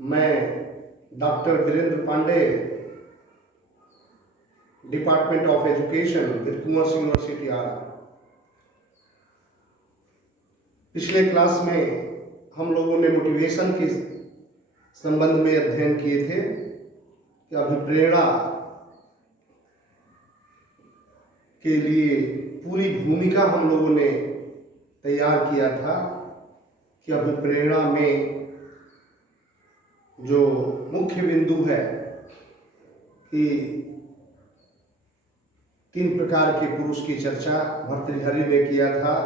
मैं doctor Virendra Pandey, department of education, Veerkunwar university Arrah. पिछले class में हम लोगों ने मोटिवेशन के संबंध में अध्ययन किए थे कि अभिप्रेरणा के लिए पूरी भूमिका हम लोगों ने तैयार किया था कि अभिप्रेरणा में जो मुख्य बिंदु है कि 3 प्रकार के पुरुष की चर्चा भर्तृहरि ने किया था,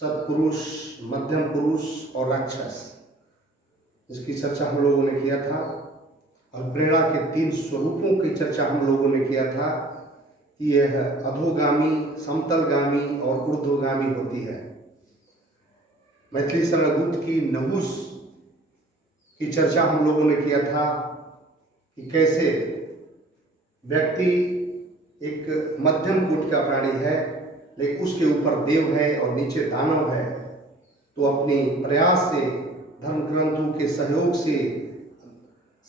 सत्पुरुष, मध्यम पुरुष और राक्षस, जिसकी चर्चा हम लोगों ने किया था। और प्रेरणा के 3 स्वरूपों की चर्चा हम लोगों ने किया था कि यह अधोगामी, समतलगामी और ऊर्ध्वगामी होती है। मैथिली शरण गुप्त की नहुस की चर्चा हम लोगों ने किया था कि कैसे व्यक्ति एक मध्यम कोटि का प्राणी है, लेकिन उसके ऊपर देव है और नीचे दानव है, तो अपनी प्रयास से, धर्म ग्रंथों के सहयोग से,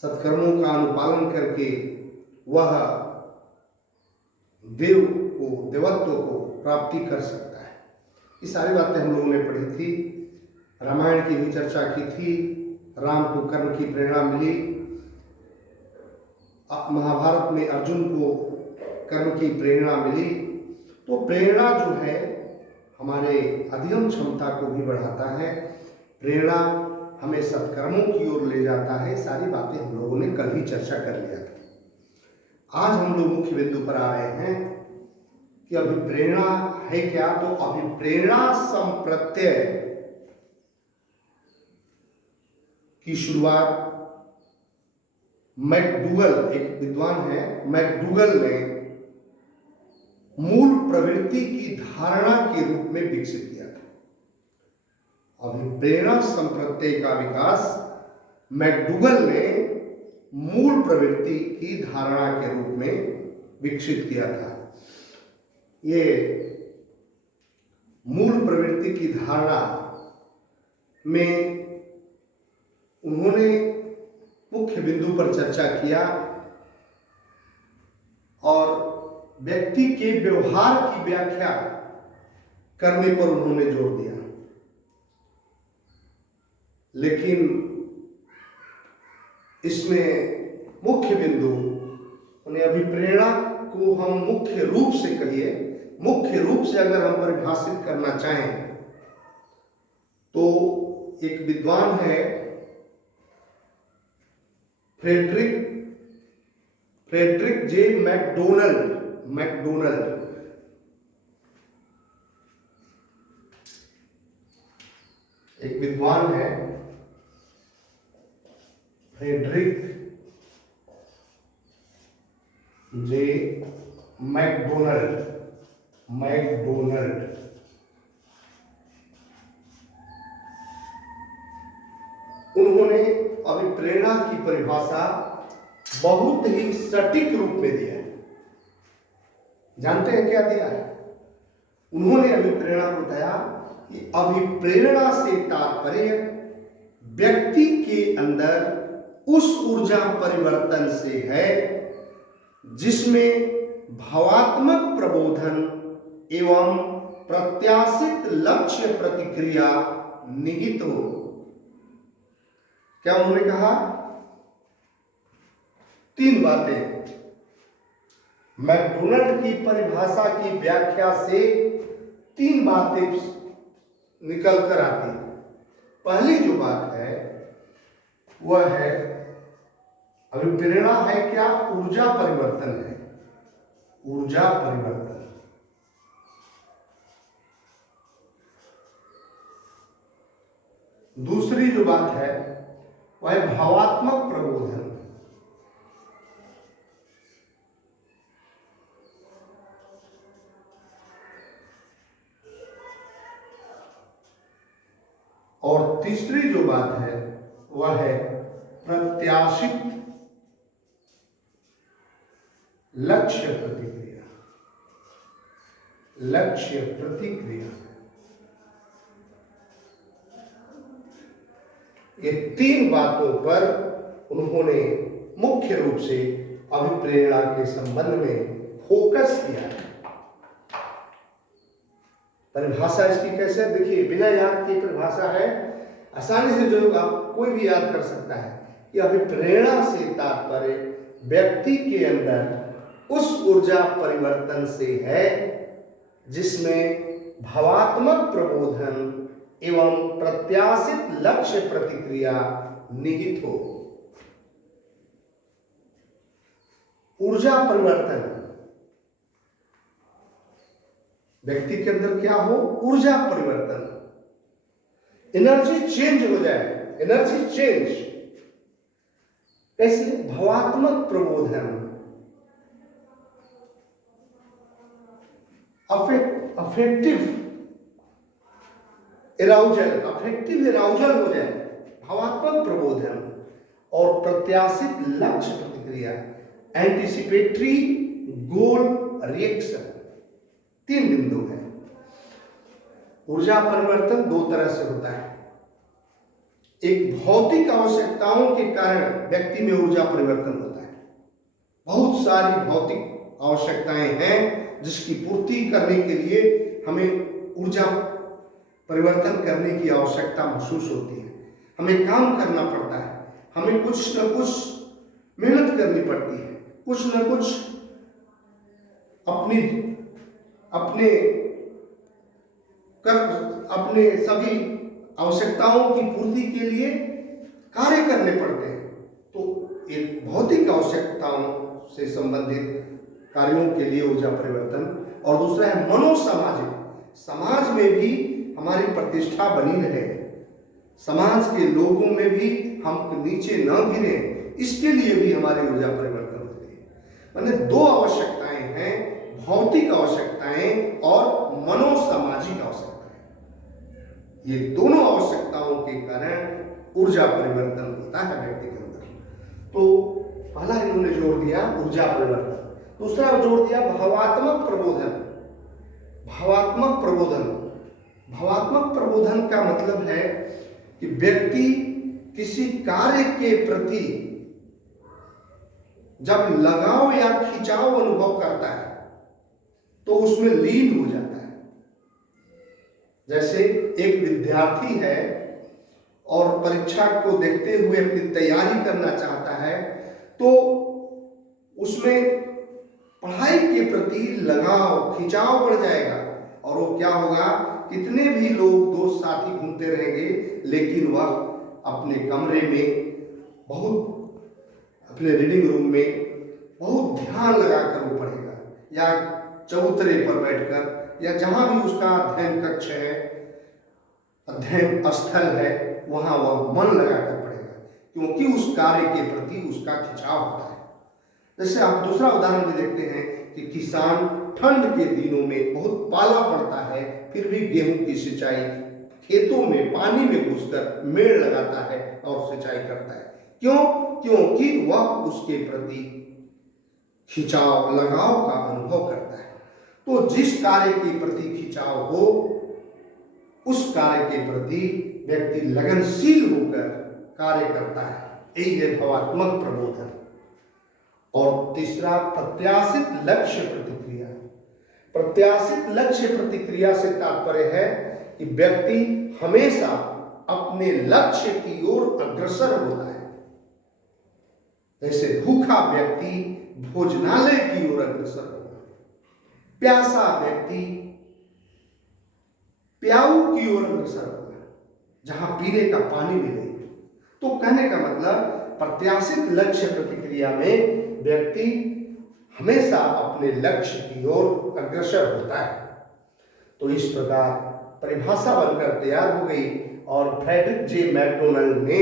सत्कर्मों का अनुपालन करके वह देव को, देवत्व को प्राप्ति कर सकता है। ये सारी बातें हम लोगों ने पढ़ी थी। रामायण की भी चर्चा की थी, राम को कर्म की प्रेरणा मिली। महाभारत में अर्जुन को कर्म की प्रेरणा मिली। तो प्रेरणा जो है हमारे अधिगम क्षमता को भी बढ़ाता है, प्रेरणा हमें सत्कर्मों की ओर ले जाता है। सारी बातें हम लोगों ने कल ही चर्चा कर लिया था। आज हम लोग मुख्य बिंदु पर आ रहे हैं कि अभिप्रेरणा है क्या। तो अभिप्रेरणा संप्रत्यय की शुरुआत मैकडूगल, एक विद्वान है, मैकडूगल ने मूल प्रवृत्ति की धारणा के रूप में विकसित किया था। अभिप्रेरणा संप्रत्यय का विकास मैकडूगल ने मूल प्रवृत्ति की धारणा के रूप में विकसित किया था। ये मूल प्रवृत्ति की धारणा में उन्होंने मुख्य बिंदु पर चर्चा किया और व्यक्ति के व्यवहार की व्याख्या करने पर उन्होंने जोर दिया। लेकिन इसमें मुख्य बिंदु उन्हें अभिप्रेरणा को हम मुख्य रूप से कहिए, मुख्य रूप से अगर हम परिभाषित करना चाहें तो एक विद्वान है फ्रेडरिक जे मैकडोनल्ड। एक विद्वान है फ्रेडरिक जे मैकडोनल्ड। उन्होंने अभिप्रेरणा की परिभाषा बहुत ही सटीक रूप में दिया है। जानते हैं क्या दिया है? उन्होंने अभिप्रेरणा को बताया कि अभिप्रेरणा से तात्पर्य व्यक्ति के अंदर उस ऊर्जा परिवर्तन से है जिसमें भावात्मक प्रबोधन एवं प्रत्याशित लक्ष्य प्रतिक्रिया निहित हो। क्या उन्होंने कहा? 3 बातें मैकडोनल्ड की परिभाषा की व्याख्या से 3 बातें निकल कर आती हैं। पहली जो बात है वह है अभिप्रेरणा है क्या? ऊर्जा परिवर्तन है। ऊर्जा परिवर्तन। दूसरी जो बात है वह है भावात्मक प्रबोधन। और तीसरी जो बात है वह है प्रत्याशित लक्ष्य प्रतिक्रिया। लक्ष्य प्रतिक्रिया ये तीन बातों पर उन्होंने मुख्य रूप से अभिप्रेरणा के संबंध में फोकस किया है। परिभाषा इसकी कैसे, देखिए बिना याद की परिभाषा है, आसानी से जो आप कोई भी याद कर सकता है कि अभिप्रेरणा से तात्पर्य व्यक्ति के अंदर उस ऊर्जा परिवर्तन से है जिसमें भावात्मक प्रबोधन एवं प्रत्याशित लक्ष्य प्रतिक्रिया निहित हो। ऊर्जा परिवर्तन, व्यक्ति के अंदर क्या हो, ऊर्जा परिवर्तन, एनर्जी चेंज हो जाए, एनर्जी चेंज कैसे, भावात्मक प्रबोधन, अफेक्टिव एराउजल हो जाए, भावात्मक प्रबोधन और प्रत्याशित लक्ष्य प्रतिक्रिया, एंटिसिपेटरी गोल रिएक्शन, तीन बिंदु है। ऊर्जा परिवर्तन दो तरह से होता है। एक भौतिक आवश्यकताओं के कारण व्यक्ति में ऊर्जा परिवर्तन होता है। बहुत सारी भौतिक आवश्यकताएं हैं जिसकी पूर्ति करने के लिए हमें ऊर्जा परिवर्तन करने की आवश्यकता महसूस होती है। हमें काम करना पड़ता है, हमें कुछ न कुछ मेहनत करनी पड़ती है, कुछ न कुछ अपने सभी आवश्यकताओं की पूर्ति के लिए कार्य करने पड़ते हैं। तो एक भौतिक आवश्यकताओं से संबंधित कार्यों के लिए ऊर्जा परिवर्तन, और दूसरा है मनोसामाजिक, समाज में भी हमारी प्रतिष्ठा बनी रहे, समाज के लोगों में भी हम नीचे न गिरे, इसके लिए भी हमारी ऊर्जा परिवर्तन होती है। माने दो आवश्यकताएं हैं, भौतिक आवश्यकताएं और मनोसामाजिक आवश्यकताएं। ये दोनों आवश्यकताओं के कारण ऊर्जा परिवर्तन होता है व्यक्ति के अंदर। तो पहला इन्होंने जोड़ दिया ऊर्जा परिवर्तन, दूसरा जोड़ दिया भावात्मक प्रबोधन। भावात्मक प्रबोधन, भावात्मक प्रबोधन का मतलब है कि व्यक्ति किसी कार्य के प्रति जब लगाव या खिंचाव अनुभव करता है तो उसमें लीन हो जाता है। जैसे एक विद्यार्थी है और परीक्षा को देखते हुए अपनी तैयारी करना चाहता है, तो उसमें पढ़ाई के प्रति लगाव खिंचाव बढ़ जाएगा और वो क्या होगा, कितने भी लोग दोस्त साथी घूमते रहेंगे लेकिन वह अपने कमरे में बहुत, अपने रीडिंग रूम में बहुत ध्यान लगाकर वो पढ़ेगा, या चबूतरे पर बैठकर, या जहां भी उसका अध्ययन कक्ष है, अध्ययन स्थल है, वहां वह मन लगाकर पढ़ेगा, क्योंकि उस कार्य के प्रति उसका खिंचाव होता है। जैसे आप दूसरा उदाहरण भी देखते हैं कि किसान ठंड के दिनों में बहुत पाला पड़ता है, फिर भी गेहूं की सिंचाई खेतों में पानी में घुसकर मेड़ लगाता है और सिंचाई करता है। क्यों? क्योंकि वह उसके प्रति खिंचाव, लगाव का अनुभव करता है। तो जिस कार्य के प्रति खिंचाव हो, उस कार्य के प्रति व्यक्ति लगनशील होकर कार्य करता है, यही है भावात्मक प्रबोधन। और तीसरा प्रत्याशित लक्ष्य प्रतिक्रिया। प्रत्याशित लक्ष्य प्रतिक्रिया से तात्पर्य है कि व्यक्ति हमेशा अपने लक्ष्य की ओर अग्रसर होता है। जैसे भूखा व्यक्ति भोजनालय की ओर अग्रसर होगा, प्यासा व्यक्ति प्याऊ की ओर अग्रसर होगा, जहां पीने का पानी मिले। तो कहने का मतलब प्रत्याशित लक्ष्य प्रतिक्रिया में व्यक्ति हमेशा अपने लक्ष्य की ओर अग्रसर होता है। तो इस प्रकार परिभाषा बनकर तैयार हो गई और फ्रेडरिक जे मैकडोनाल्ड ने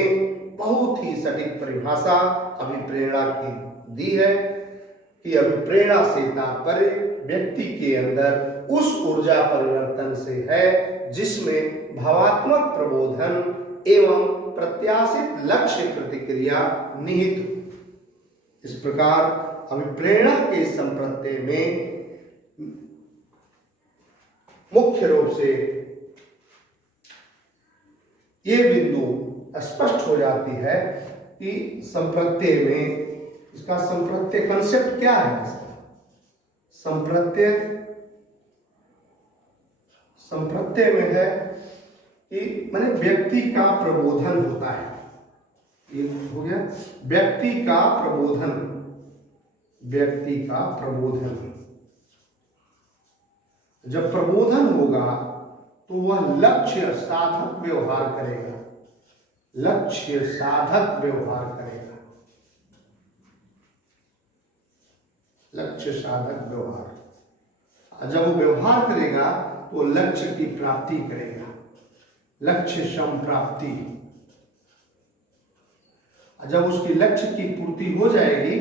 बहुत ही सटीक परिभाषा अभिप्रेरणा की दी है कि अभिप्रेरणा से तात्पर्य व्यक्ति के अंदर उस ऊर्जा परिवर्तन से है जिसमें भावात्मक प्रबोधन एवं प्रत्याशित लक्ष्य प्रतिक्रिया निहित हो। इस प्रकार अभिप्रेरणा के संप्रत्यय में मुख्य रूप से ये बिंदु स्पष्ट हो जाती है कि संप्रत्यय में, इसका संप्रत्यय कंसेप्ट क्या है। संप्रत्यय में है कि माने व्यक्ति का प्रबोधन होता है। ये हो गया व्यक्ति का प्रबोधन। व्यक्ति का प्रबोधन, जब प्रबोधन होगा तो वह लक्ष्य साधक व्यवहार करेगा। लक्ष्य साधक व्यवहार करेगा। लक्ष्य साधक व्यवहार, जब वो व्यवहार करेगा तो लक्ष्य की प्राप्ति करेगा। लक्ष्य संप्राप्ति, जब उसकी लक्ष्य की पूर्ति हो जाएगी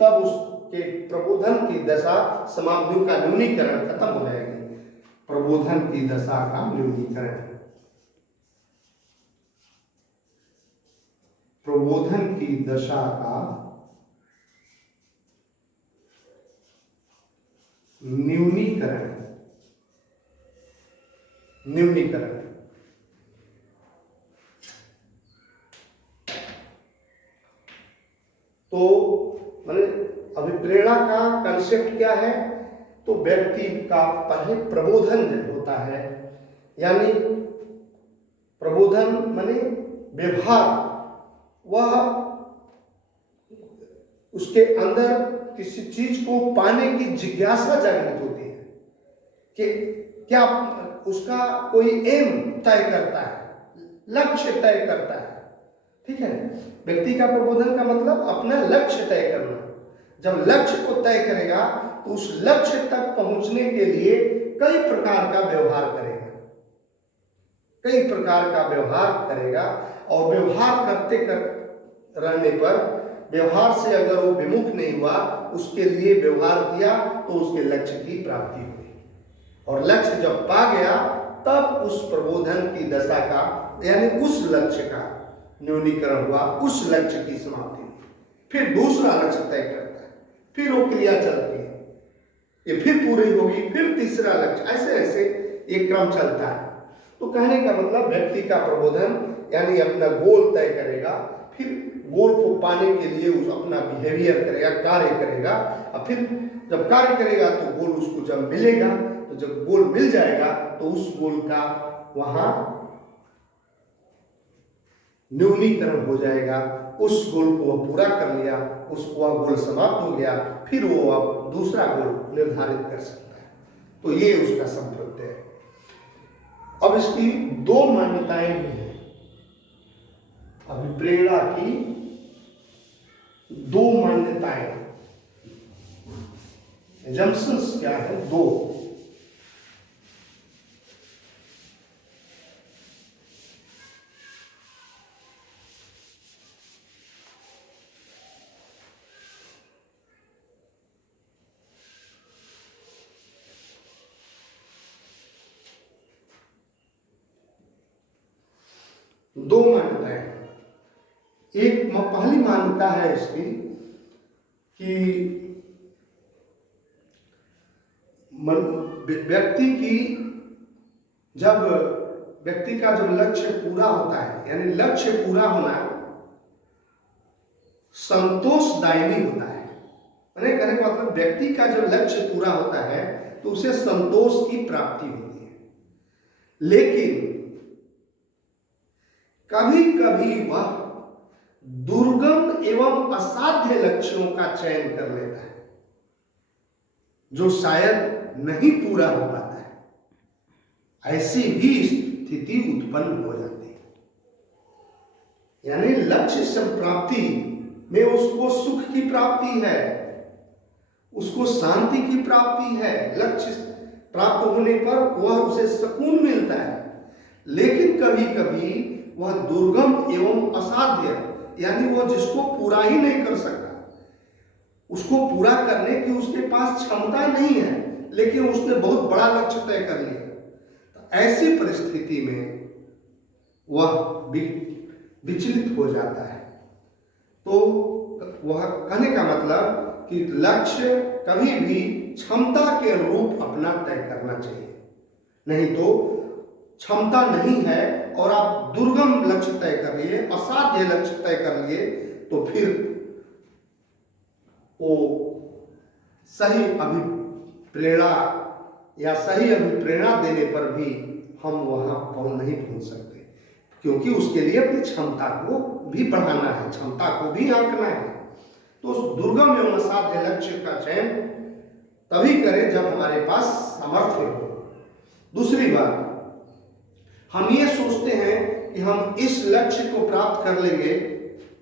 तब उसके प्रबोधन की दशा समाप्ति का न्यूनीकरण खत्म हो जाएगी। प्रबोधन की दशा का न्यूनीकरण, प्रबोधन की दशा का न्यूनीकरण। न्यूनीकरण तो माने अभिप्रेरणा का कंसेप्ट क्या है, तो व्यक्ति का पहले प्रबोधन होता है, यानी प्रबोधन माने व्यवहार, वह उसके अंदर किसी चीज को पाने की जिज्ञासा जागृत होती है कि क्या उसका कोई एम तय करता है, लक्ष्य तय करता है। ठीक है, व्यक्ति का प्रबोधन का मतलब अपना लक्ष्य तय करना। जब लक्ष्य को तय करेगा तो उस लक्ष्य तक पहुंचने के लिए कई प्रकार का व्यवहार करेगा। कई प्रकार का व्यवहार करेगा और व्यवहार करते रहने पर, व्यवहार से अगर वो विमुख नहीं हुआ, उसके लिए व्यवहार किया तो उसके लक्ष्य की प्राप्ति हुई। और लक्ष्य जब पा गया तब उस प्रबोधन की दशा का, यानी उस लक्ष्य का न्यूनीकरण हुआ, उस लक्ष्य की समाप्ति हुई। फिर दूसरा लक्ष्य तय करता है, फिर वो क्रिया चलती है, ये फिर पूरी होगी, फिर तीसरा लक्ष्य, ऐसे ऐसे एक क्रम चलता है। तो कहने का मतलब व्यक्ति का प्रबोधन यानी अपना गोल तय करेगा, फिर गोल को पाने के लिए उस अपना बिहेवियर करेगा, कार्य करेगा, और फिर जब कार्य करेगा तो गोल उसको जब मिलेगा, तो जब गोल मिल जाएगा तो उस गोल का वहां न्यूनीकरण हो जाएगा। उस गोल को वह पूरा कर लिया, उसको वह गोल समाप्त हो गया, फिर वो अब दूसरा गोल निर्धारित कर सकता है। तो ये उसका संप्रत्यय है। अब इसकी दो मान्यताएं भी हैं। अभिप्रेरणा की दो मान्यताएं, एजम्पशंस क्या है, दो। दो मान्यताएं। एक पहली मान्यता है इसकी कि व्यक्ति का जब लक्ष्य पूरा होता है, यानी लक्ष्य पूरा होना संतोषदायी होता है। कहने का मतलब व्यक्ति का जब लक्ष्य पूरा होता है तो उसे संतोष की प्राप्ति होती है, लेकिन कभी कभी वह दुर्गम एवं असाध्य लक्ष्यों का चयन कर लेता है जो शायद नहीं पूरा हो पाता है। ऐसी भी स्थिति उत्पन्न हो जाती है, यानी लक्ष्य संप्राप्ति में उसको सुख की प्राप्ति है, उसको शांति की प्राप्ति है, लक्ष्य प्राप्त होने पर वह उसे सुकून मिलता है, लेकिन कभी कभी वह दुर्गम एवं असाध्य, यानी वह जिसको पूरा ही नहीं कर सकता, उसको पूरा करने की उसके पास क्षमता नहीं है, लेकिन उसने बहुत बड़ा लक्ष्य तय कर लिया। तो ऐसी परिस्थिति में वह विचलित हो जाता है। तो वह कहने का मतलब कि लक्ष्य कभी भी क्षमता के अनुरूप अपना तय करना चाहिए, नहीं तो क्षमता नहीं है और आप दुर्गम लक्ष्य तय कर लिए, असाध्य लक्ष्य तय कर लिए, तो फिर वो सही अभिप्रेरणा या सही अभिप्रेरणा देने पर भी हम वहां नहीं पहुंच सकते, क्योंकि उसके लिए अपनी क्षमता को भी बढ़ाना है, क्षमता को भी आंकना है। तो उस दुर्गम एवं असाध्य लक्ष्य का चयन तभी करें जब हमारे पास सामर्थ्य हो। दूसरी बात, हम ये सोचते हैं कि हम इस लक्ष्य को प्राप्त कर लेंगे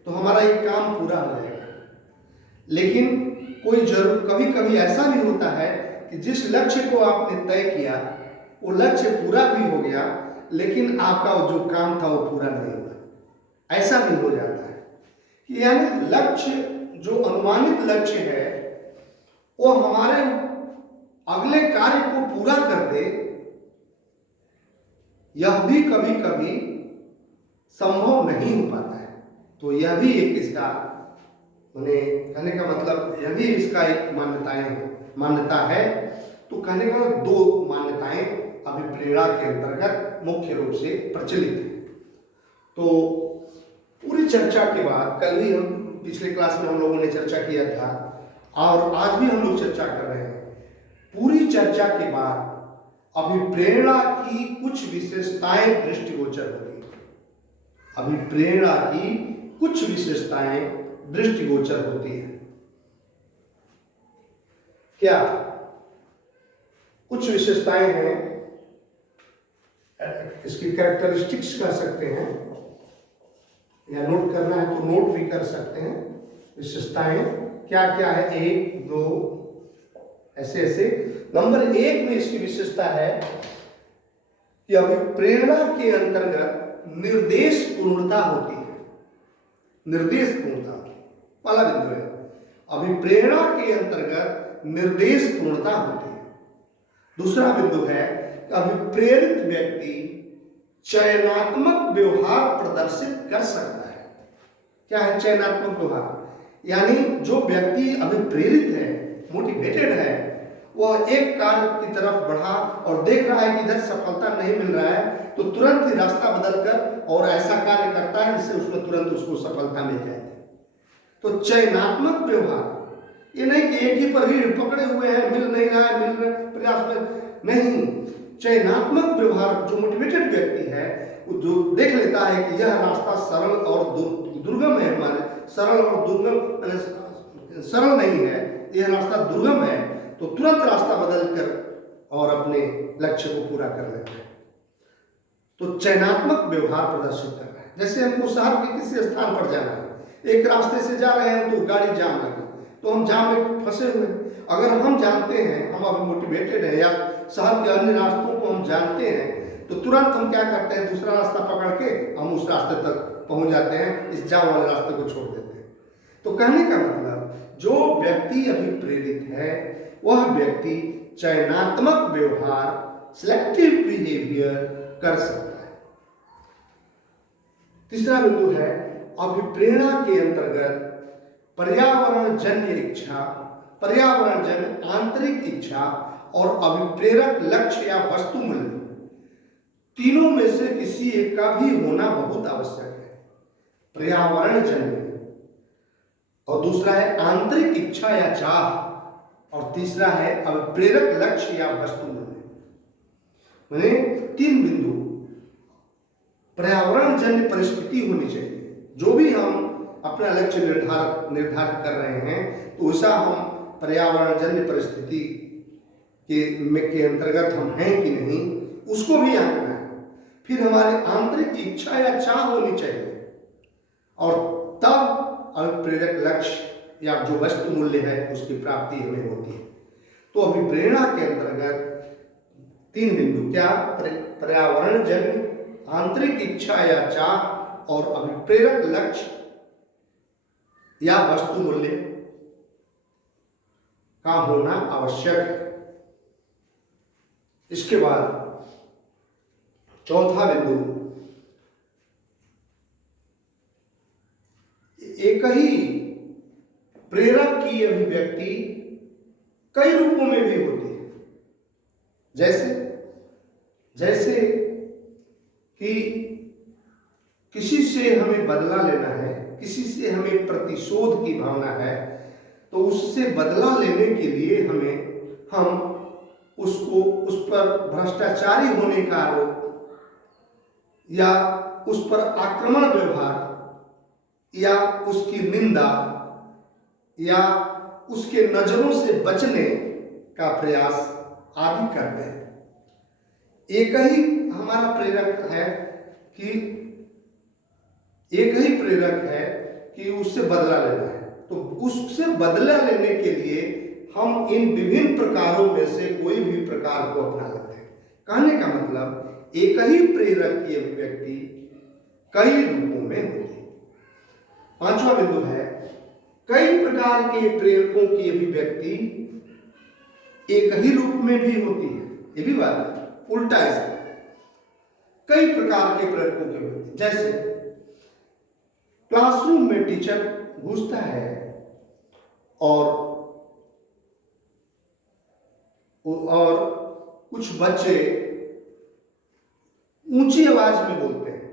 तो हमारा ये काम पूरा हो जाएगा, लेकिन कभी कभी ऐसा भी होता है कि जिस लक्ष्य को आपने तय किया वो लक्ष्य पूरा भी हो गया, लेकिन आपका जो काम था वो पूरा नहीं हुआ। ऐसा भी हो जाता है कि यानी लक्ष्य, जो अनुमानित लक्ष्य है, वो हमारे अगले कार्य को पूरा कर दे, यह भी कभी कभी संभव नहीं हो पाता है। तो यह भी एक इसका कहने का मतलब, यह भी इसका एक मान्यता है। तो कहने का मतलब दो मान्यताएं अभिप्रेरणा के अंतर्गत मुख्य रूप से प्रचलित है। तो पूरी चर्चा के बाद, कल भी हम पिछले क्लास में हम लोगों ने चर्चा किया था और आज भी हम लोग चर्चा कर रहे हैं, पूरी चर्चा के बाद अभिप्रेरणा की कुछ विशेषताएं दृष्टिगोचर होती है। अभिप्रेरणा की कुछ विशेषताएं दृष्टिगोचर होती है। क्या कुछ विशेषताएं हैं, इसकी कैरेक्टरिस्टिक्स कह सकते हैं, या नोट करना है तो नोट भी कर सकते हैं। विशेषताएं क्या क्या है, 1 2 ऐसे ऐसे। नंबर 1 में इसकी विशेषता है कि अभिप्रेरणा के अंतर्गत निर्देश पूर्णता होती है। निर्देश पूर्णता पहला बिंदु है, अभिप्रेरणा के अंतर्गत निर्देश पूर्णता होती है। दूसरा बिंदु है, अभिप्रेरित व्यक्ति चयनात्मक व्यवहार प्रदर्शित कर सकता है। क्या है चयनात्मक व्यवहार? यानी जो व्यक्ति अभिप्रेरित है, मोटिवेटेड है, वह एक कार्य की तरफ बढ़ा और देख रहा है कि इधर सफलता नहीं मिल रहा है, तो तुरंत ही रास्ता बदलकर और ऐसा कार्य करता है जिससे उसको तुरंत उसको सफलता मिल जाए। तो चयनात्मक व्यवहार, ये नहीं कि एक ही पर रीढ़ पकड़े हुए हैं, मिल नहीं रहा है, मिल रहा प्रयास में नहीं। चयनात्मक व्यवहार, जो मोटिवेटेड व्यक्ति है वो जो देख लेता है कि यह रास्ता सरल और दुर्गम है, हमारे सरल और दुर्गम, सरल नहीं है, यह रास्ता दुर्गम है, तो तुरंत रास्ता बदल कर और अपने लक्ष्य को पूरा कर लेते हैं। तो चयनात्मक व्यवहार प्रदर्शित कर रहा है। जैसे हमको शहर के किसी स्थान पर जाना है, एक रास्ते से जा रहे हैं तो गाड़ी जाम लगी, तो हम जाम में फंसे हुए। अगर हम जानते हैं, हम अभी मोटिवेटेड हैं या शहर के अन्य रास्तों को हम जानते हैं, तो तुरंत हम क्या करते हैं, दूसरा रास्ता पकड़ के हम उस रास्ते तक पहुंच जाते हैं, इस जाम वाले रास्ते को छोड़ देते हैं। तो कहने का मतलब, जो व्यक्ति अभिप्रेरित है वह व्यक्ति चयनात्मक व्यवहार, सिलेक्टिव बिहेवियर कर सकता है। तीसरा बिंदु है, अभिप्रेरणा के अंतर्गत पर्यावरण जन्य इच्छा, पर्यावरण जन्य आंतरिक इच्छा और अभिप्रेरक लक्ष्य या वस्तु मूल्य, तीनों में से किसी एक का भी होना बहुत आवश्यक है। पर्यावरण जन्य, और दूसरा है आंतरिक इच्छा या चाह, और तीसरा है अभिप्रेरक लक्ष्य या वस्तु मूल्य। माने 3 बिंदु। पर्यावरण जन्य परिस्थिति होनी चाहिए। जो भी हम अपना लक्ष्य निर्धारित कर रहे हैं, तो ऐसा हम पर्यावरण जन्य परिस्थिति के अंतर्गत हम हैं कि नहीं, उसको भी आंकना है। फिर हमारे आंतरिक इच्छा या चाह होनी चाहिए, और तब अभिप्रेरक लक्ष्य या जो वस्तु मूल्य है उसकी प्राप्ति हमें होती है। तो अभिप्रेरणा के अंतर्गत 3 बिंदु, क्या? पर्यावरण जन्य, आंतरिक इच्छा या चाह और अभिप्रेरक लक्ष्य या वस्तु मूल्य का होना आवश्यक है। इसके बाद चौथा बिंदु, एक ही प्रेरक की अभिव्यक्ति कई रूपों में भी होती है। जैसे कि हमें बदला लेना है, किसी से हमें प्रतिशोध की भावना है, तो उससे बदला लेने के लिए हम उसको, उस पर भ्रष्टाचारी होने का आरोप या उस पर आक्रमण व्यवहार या उसकी निंदा या उसके नजरों से बचने का प्रयास आदि करते हैं। एक ही हमारा प्रेरक है कि उससे बदला लेना है। तो उससे बदला लेने के लिए हम इन विभिन्न प्रकारों में से कोई भी प्रकार को अपना लेते हैं। कहने का मतलब एक ही प्रेरक की अभिव्यक्ति कई रूपों में होती है। पांचवा बिंदु है, कई प्रकार के प्रेरकों की अभिव्यक्ति एक ही रूप में भी होती है। ये भी बात है, उल्टा इसका, कई प्रकार के प्रेरकों की अभिव्यक्ति। जैसे क्लासरूम में टीचर घुसता है और कुछ बच्चे ऊंची आवाज में बोलते हैं।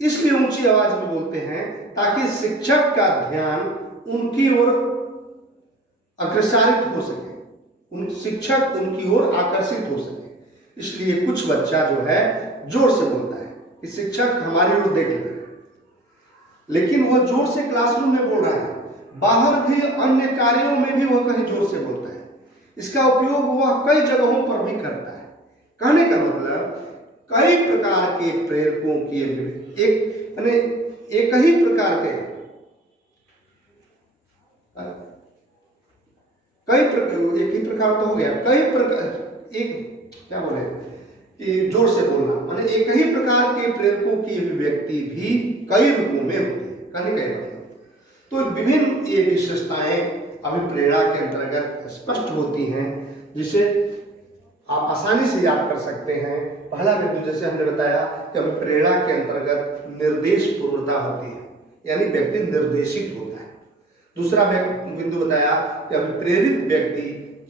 इसलिए ऊंची आवाज में बोलते हैं ताकि शिक्षक का ध्यान उनकी ओर अग्रसरित हो सके, शिक्षक उनकी ओर आकर्षित हो सके। इसलिए कुछ बच्चा जो है जोर से बोलता है कि शिक्षक हमारी ओर देख रहे हैं, लेकिन वह जोर से क्लासरूम में बोल रहा है, बाहर भी अन्य कार्यों में भी वह कहीं जोर से बोलता है। इसका उपयोग वह कई जगहों पर भी करता है। कहने का मतलब कई प्रकार के प्रेरकों की एक ही प्रकार के एक ही प्रकार तो हो गया, कई प्रकार, एक क्या बोले कि जोर से बोलना, माने एक ही प्रकार के प्रेरकों की अभिव्यक्ति भी कई रूपों में होती है। कहने का मतलब तो विभिन्न ये विशेषताएं अभिप्रेरणा के अंतर्गत स्पष्ट होती हैं, जिसे आप आसानी से याद कर सकते हैं। पहला बिंदु जैसे हमने बताया कि अभिप्रेरणा के अंतर्गत निर्देश पूर्णता होती है, यानी व्यक्ति निर्देशित होता है। दूसरा बिंदु बताया कि अभिप्रेरित व्यक्ति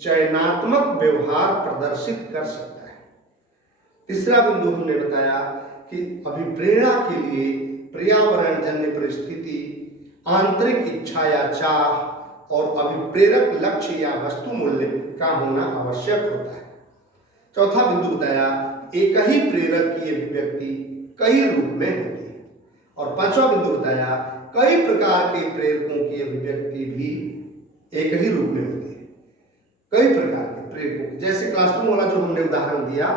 चयनात्मक व्यवहार प्रदर्शित कर सकता है। तीसरा बिंदु हमने बताया कि अभिप्रेरणा के लिए पर्यावरण जन्य परिस्थिति, आंतरिक इच्छा या चाह और अभिप्रेरक लक्ष्य या वस्तु मूल्य का होना आवश्यक होता है। चौथा बिंदु बताया एक ही प्रेरक की अभिव्यक्ति कई रूप में होती है। और पांचवा बिंदु बताया कई प्रकार के प्रेरकों की अभिव्यक्ति भी एक ही रूप में होती है। कई प्रकार के प्रेरकों, जैसे क्लासरूम वाला जो हमने उदाहरण दिया,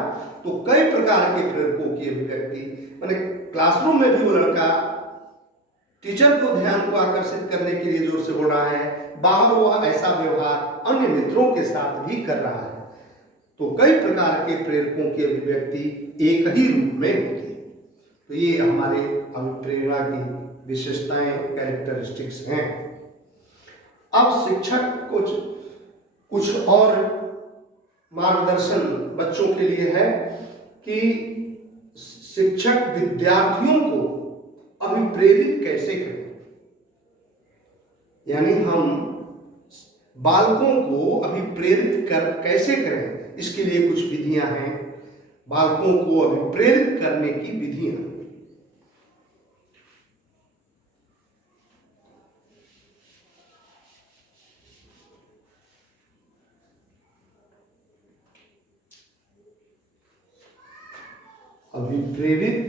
तो कई प्रकार के प्रेरकों की अभिव्यक्ति, माने क्लासरूम में भी वो लड़का टीचर को ध्यान को आकर्षित करने के लिए जोर से बोल रहा है, बाहर वह ऐसा व्यवहार अन्य मित्रों के साथ भी कर रहा है। तो कई प्रकार के प्रेरकों की अभिव्यक्ति एक ही रूप में होती है। तो ये हमारे अभिप्रेरणा की विशेषताएं, कैरेक्टरिस्टिक्स हैं। अब शिक्षक कुछ और मार्गदर्शन बच्चों के लिए है कि शिक्षक विद्यार्थियों को अभिप्रेरित कैसे करें, यानी हम बालकों को अभिप्रेरित कैसे करें, इसके लिए कुछ विधियां हैं। बालकों को अभिप्रेरित करने की विधियां, अभिप्रेरित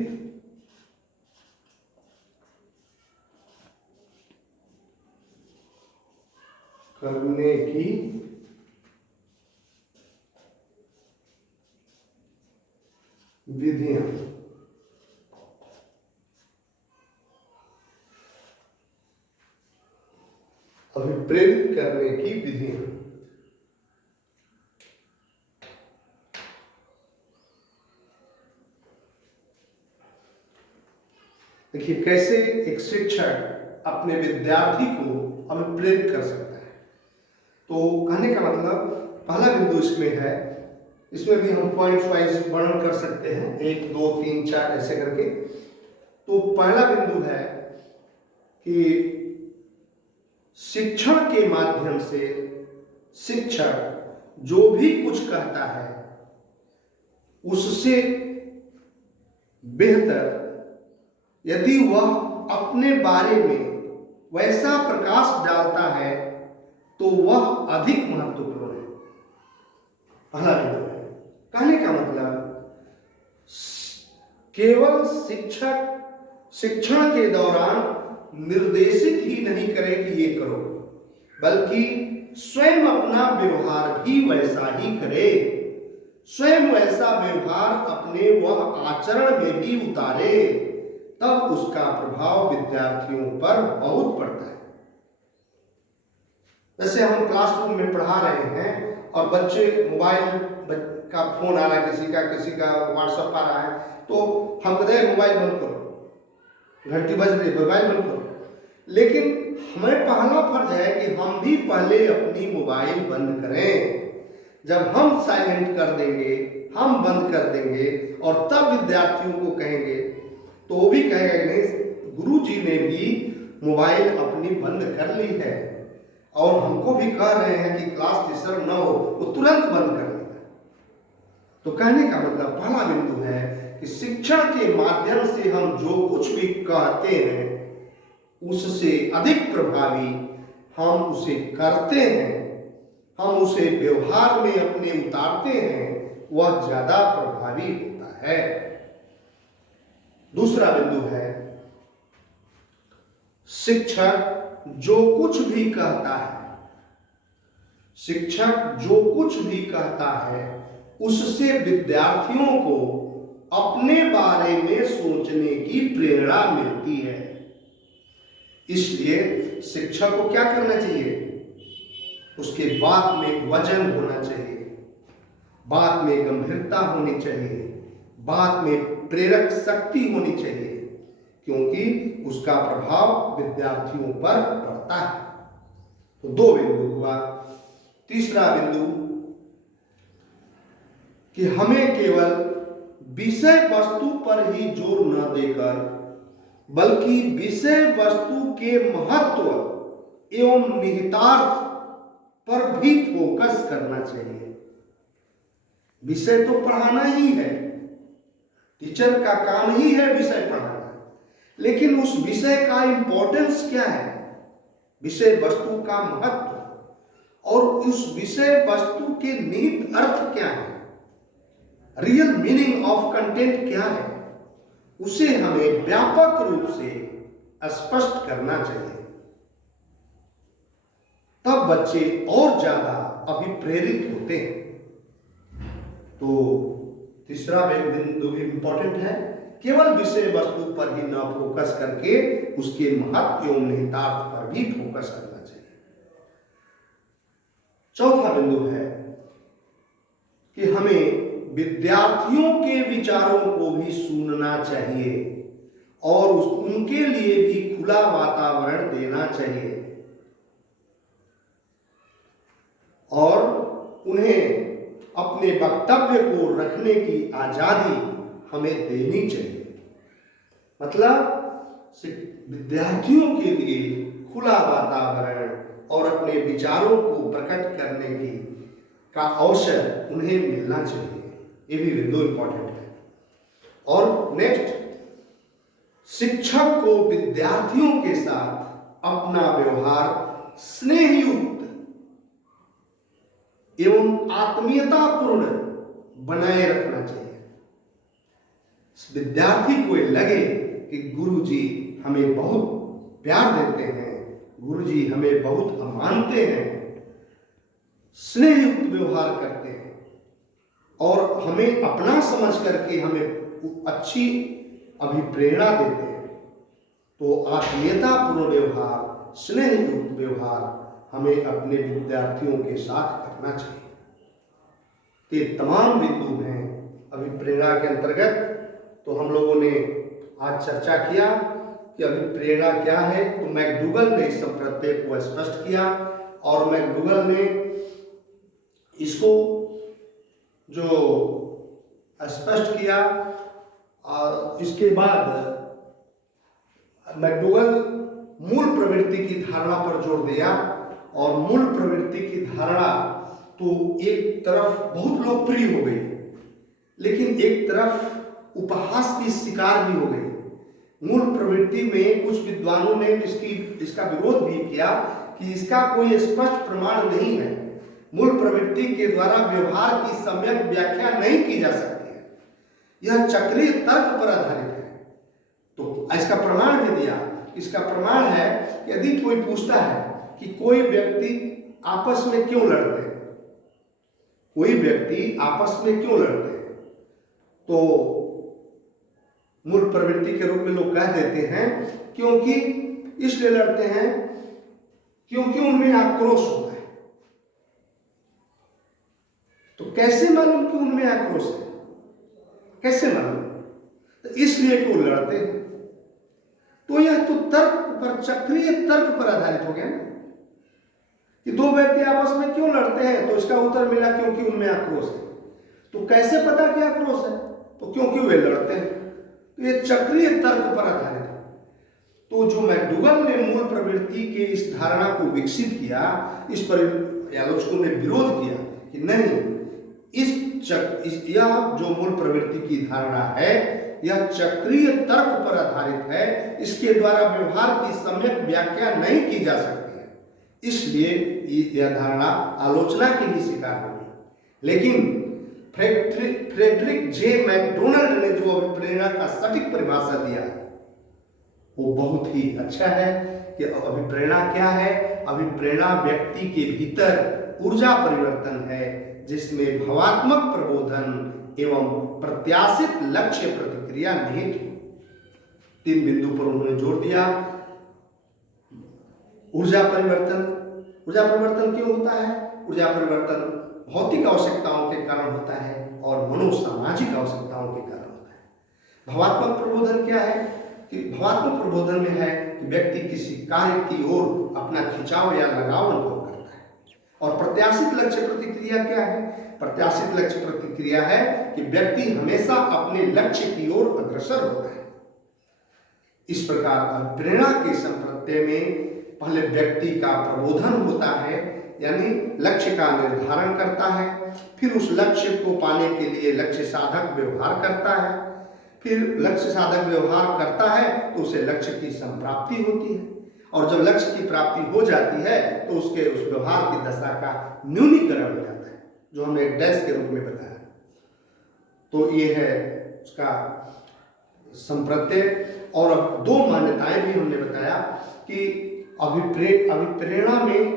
करने की विधियां। अभिप्रेरित करने की विधियां, देखिए कैसे एक शिक्षक अपने विद्यार्थी को अभिप्रेरित कर सकता है। तो कहने का मतलब पहला बिंदु इसमें है, इसमें भी हम पॉइंट वाइज वर्णन कर सकते हैं, 1 2 3 4 ऐसे करके। तो पहला बिंदु है कि शिक्षण के माध्यम से शिक्षक जो भी कुछ कहता है उससे बेहतर यदि वह अपने बारे में वैसा प्रकाश डालता है तो वह अधिक महत्वपूर्ण है। पहला बिंदु है। कहने का मतलब केवल शिक्षक शिक्षण के दौरान निर्देशित ही नहीं करे कि ये करो, बल्कि स्वयं अपना व्यवहार भी वैसा ही करे, स्वयं वैसा व्यवहार अपने वह आचरण में भी उतारे, तब उसका प्रभाव विद्यार्थियों पर बहुत पड़ता है। जैसे हम क्लासरूम में पढ़ा रहे हैं और बच्चे मोबाइल का फोन आ रहा है, किसी का व्हाट्सएप आ रहा है, तो हम कहते हैं मोबाइल बंद करो, घंटी बज रही है, मोबाइल बंद करो। लेकिन हमें पहला फर्ज है कि हम भी पहले अपनी मोबाइल बंद करें। जब हम साइलेंट कर देंगे, हम बंद कर देंगे और तब विद्यार्थियों को कहेंगे, तो वो भी कहेगा कि नहीं, गुरु जी ने भी मोबाइल अपनी बंद कर ली है और हमको भी कह रहे हैं कि क्लास डिस्टर्ब न हो, वो तुरंत बंद कर लेगा। तो कहने का मतलब पहला बिंदु है कि शिक्षण के माध्यम से हम जो कुछ भी कहते हैं उससे अधिक प्रभावी हम उसे करते हैं, हम उसे व्यवहार में अपने उतारते हैं, वह ज्यादा प्रभावी होता है। दूसरा बिंदु है, शिक्षक जो कुछ भी कहता है, शिक्षक जो कुछ भी कहता है उससे विद्यार्थियों को अपने बारे में सोचने की प्रेरणा मिलती है। इसलिए शिक्षक को क्या करना चाहिए? उसके बात में वजन होना चाहिए, बात में गंभीरता होनी चाहिए, बात में प्रेरक शक्ति होनी चाहिए, क्योंकि उसका प्रभाव विद्यार्थियों पर पड़ता है। तो दो बिंदु हुआ। तीसरा बिंदु कि हमें केवल विषय वस्तु पर ही जोर न देकर बल्कि विषय वस्तु के महत्व एवं निहितार्थ पर भी फोकस करना चाहिए। विषय तो पढ़ाना ही है, टीचर का काम ही है विषय पढ़ाना, लेकिन उस विषय का इंपॉर्टेंस क्या है, विषय वस्तु का महत्व और उस विषय वस्तु के निहित अर्थ क्या है, रियल मीनिंग ऑफ कंटेंट क्या है, उसे हमें व्यापक रूप से स्पष्ट करना चाहिए। तब बच्चे और ज्यादा अभिप्रेरित होते हैं। तो तीसरा बिंदु भी इंपॉर्टेंट है, केवल विषय वस्तु पर ही न फोकस करके उसके महत्व एवं निहितार्थ पर भी फोकस करना चाहिए। चौथा बिंदु है कि हमें विद्यार्थियों के विचारों को भी सुनना चाहिए और उनके लिए भी खुला वातावरण देना चाहिए और उन्हें अपने वक्तव्य को रखने की आजादी हमें देनी चाहिए। मतलब विद्यार्थियों के लिए खुला वातावरण और अपने विचारों को प्रकट करने की का अवसर उन्हें मिलना चाहिए। ये भी बिंदु इंपॉर्टेंट है। और नेक्स्ट, शिक्षक को विद्यार्थियों के साथ अपना व्यवहार स्नेहयुक्त एवं आत्मीयतापूर्ण बनाए रखना चाहिए। विद्यार्थी को लगे कि गुरुजी हमें बहुत प्यार देते हैं, गुरुजी हमें बहुत मानते हैं, स्नेहयुक्त व्यवहार करते हैं और हमें अपना समझ करके हमें अच्छी अभिप्रेरणा देते हैं। तो आत्मीयतापूर्ण व्यवहार, स्नेहयुक्त व्यवहार हमें अपने विद्यार्थियों के साथ करना चाहिए। ये तमाम बिंदु हैं अभिप्रेरणा के अंतर्गत। तो हम लोगों ने आज चर्चा किया कि अभिप्रेरणा क्या है। तो मैकडूगल ने इस प्रत्यय को स्पष्ट किया और मैकडूगल ने इसको जो स्पष्ट किया, और इसके बाद मैकडूगल मूल प्रवृत्ति की धारणा पर जोर दिया। और मूल प्रवृत्ति की धारणा तो एक तरफ बहुत लोकप्रिय हो गई, लेकिन एक तरफ उपहास की शिकार भी हो गई। मूल प्रवृत्ति में कुछ विद्वानों ने इसका विरोध भी किया कि इसका कोई स्पष्ट प्रमाण नहीं है, मूल प्रवृत्ति के द्वारा व्यवहार की सम्यक व्याख्या नहीं की जा सकती है, यह चक्रीय तर्क पर आधारित है। तो इसका प्रमाण भी दिया। इसका प्रमाण है कि यदि कोई पूछता है कि कोई व्यक्ति आपस में क्यों लड़ते हैं, कोई व्यक्ति आपस में क्यों लड़ते हैं, तो मूल प्रवृत्ति के रूप में लोग कह देते हैं क्योंकि इसलिए लड़ते हैं क्योंकि उनमें आक्रोश होता है। तो कैसे मालूम कि उनमें आक्रोश है, कैसे मालूम? तो इसलिए कि वो लड़ते हैं। तो यह तो तर्क पर, चक्रीय तर्क पर आधारित हो गया ना कि दो व्यक्ति आपस में क्यों लड़ते हैं, तो इसका उत्तर मिला क्योंकि उनमें आक्रोश है। तो कैसे पता कि आक्रोश है? तो क्योंकि वे लड़ते हैं। तो ये चक्रीय तर्क पर आधारित है। तो जो मैकडूगल ने मूल प्रवृत्ति के इस धारणा को विकसित किया, इस पर आलोचकों ने विरोध किया कि नहीं, यह जो मूल प्रवृत्ति की धारणा है यह चक्रीय तर्क पर आधारित है, इसके द्वारा व्यवहार की सम्यक व्याख्या नहीं की जा सकती है, इसलिए यह धारणा आलोचना की भी शिकार होगी। लेकिन फ्रेडरिक जे मैकडोनाल्ड ने जो अभिप्रेरणा का सटीक परिभाषा दिया वो बहुत ही अच्छा है कि अभिप्रेरणा क्या है। अभिप्रेरणा व्यक्ति के भीतर ऊर्जा परिवर्तन है जिसमें भावात्मक प्रबोधन एवं प्रत्याशित लक्ष्य प्रतिक्रिया निहित हो। 3 बिंदु पर उन्होंने जोर दिया। ऊर्जा परिवर्तन क्यों होता है? ऊर्जा परिवर्तन भौतिक आवश्यकताओं के कारण होता है और मनोसामाजिक आवश्यकताओं के कारण होता है। भावात्मक प्रबोधन क्या है? कि भावात्मक प्रबोधन में है कि व्यक्ति किसी कार्य की ओर अपना खिंचाव या लगाव अनुभव करता है। और प्रत्याशित लक्ष्य प्रतिक्रिया क्या है? प्रत्याशित लक्ष्य प्रतिक्रिया है कि व्यक्ति हमेशा अपने लक्ष्य की ओर अग्रसर होता है। इस प्रकार प्रेरणा के संप्रत्यय में पहले व्यक्ति का प्रबोधन होता है, यानी लक्ष्य का निर्धारण करता है, फिर उस लक्ष्य को पाने के लिए लक्ष्य साधक व्यवहार करता है, फिर लक्ष्य साधक व्यवहार करता है तो उसे लक्ष्य की संप्राप्ति होती है, और जब लक्ष्य की प्राप्ति हो जाती है तो उसके उस व्यवहार की दशा का न्यूनीकरण हो जाता है, जो हमने एक डैश के रूप में बताया। तो ये है उसका संप्रत्यय। और अब 2 मान्यताएं भी हमने बताया कि अभिप्रेरणा में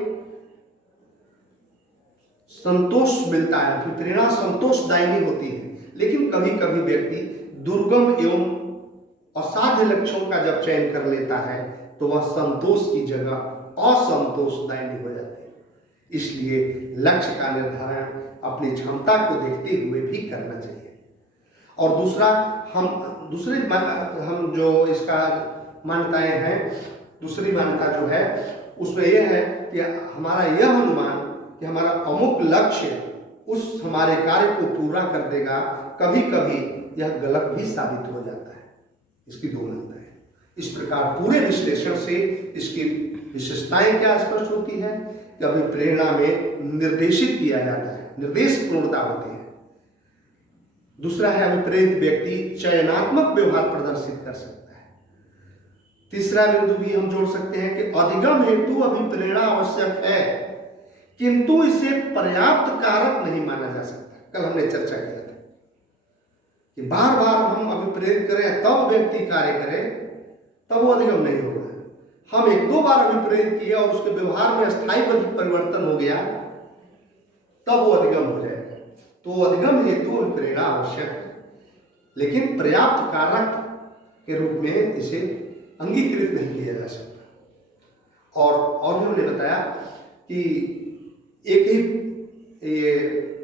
संतोष मिलता है, अभिप्रेरणा संतोषदायिनी होती है, लेकिन कभी कभी व्यक्ति दुर्गम एवं असाध्य लक्ष्यों का जब चयन कर लेता है तो वह संतोष की जगह असंतोषदायिनी हो जाती है। इसलिए लक्ष्य का निर्धारण अपनी क्षमता को देखते हुए भी करना चाहिए। और दूसरा, हम जो इसका मान्यताएं हैं, दूसरी मान्यता जो है उसमें यह है कि हमारा यह अनुमान कि हमारा अमुक लक्ष्य उस हमारे कार्य को पूरा कर देगा, कभी कभी यह गलत भी साबित हो जाता है। इसकी 2 मान्यताएं। इस प्रकार पूरे विश्लेषण से इसकी विशेषताएं क्या स्पष्ट होती है कि अभिप्रेरणा में निर्देशित किया जाता है, निर्देश पूर्णता होती है। दूसरा है अभिप्रेरित व्यक्ति चयनात्मक व्यवहार प्रदर्शित कर सकता है। तीसरा बिंदु भी हम जोड़ सकते हैं कि अधिगम हेतु अभिप्रेरणा आवश्यक है, किंतु इसे पर्याप्त कारक नहीं माना जा सकता। कल हमने चर्चा किया था कि बार बार हम अभिप्रेरित करें तब व्यक्ति कार्य करे, तब वो अधिगम नहीं होगा। हम 1-2 बार अभिप्रेरित किया और उसके व्यवहार में स्थायी परिवर्तन हो गया, तब वो अधिगम हो जाएगा। तो अधिगम हेतु अभिप्रेरणा आवश्यक है, लेकिन पर्याप्त कारक के रूप में इसे अंगीकृत नहीं किया जा सकता। और भी हमने बताया कि एक ही ये